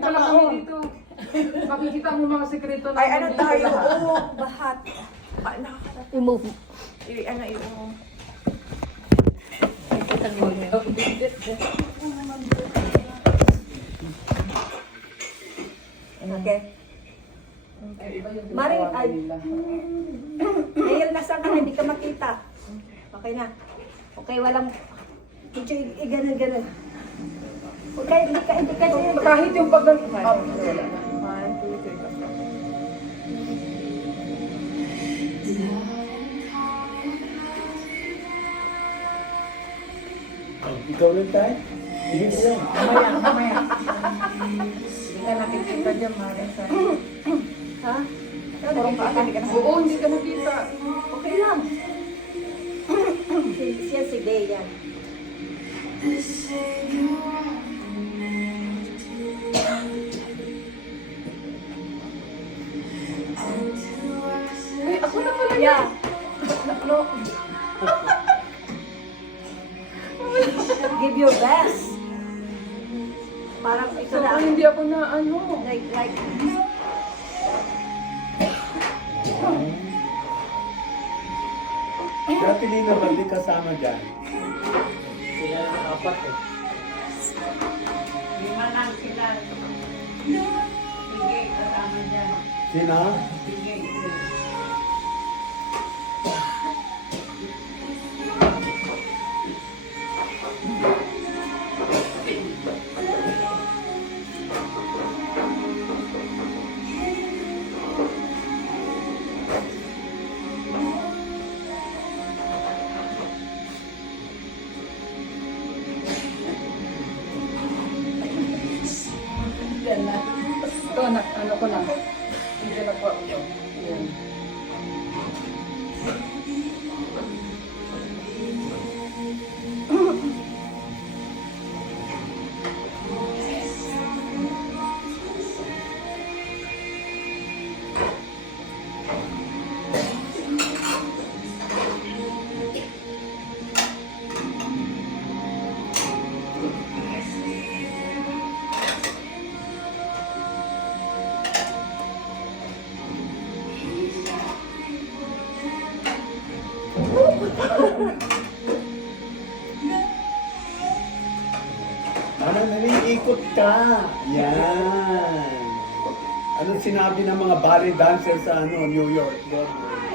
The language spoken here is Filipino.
pala kami dito. Makikita mo mga sekreto na. Ay, ano tayo? Oo, bahat. Ah, nakakarap. Remove. Ano yung... Okay. Mari, ay. Ngayon, nasa ka, hindi ka makita. Okay na. Okay, walang... Ganun. Okay, hindi ka siya. Kahit yung pag... One, two, three. Ikaw rin tayo? Sige siya. Mamaya. Hindi ka nakikita dyan, Mari. Ha? Purong ka ka, hindi ka nakikita. Oo, hindi ka nakita. Okay lang. Siya si Bea. Ay, ako na pala. Yeah. No. Give your best. Parang ito So, na. hindi ako na ano. Like, Dati Lino, hindi kasama dyan. Sila na apat eh. Lima lang sila. Sige, kasama dyan. Sino? Sige. Ito, ano ko na. Hindi na po ako. Yan. Ano, naliikot ka. Yan. Anong sinabi ng mga ballet dancer sa New York? Broadway?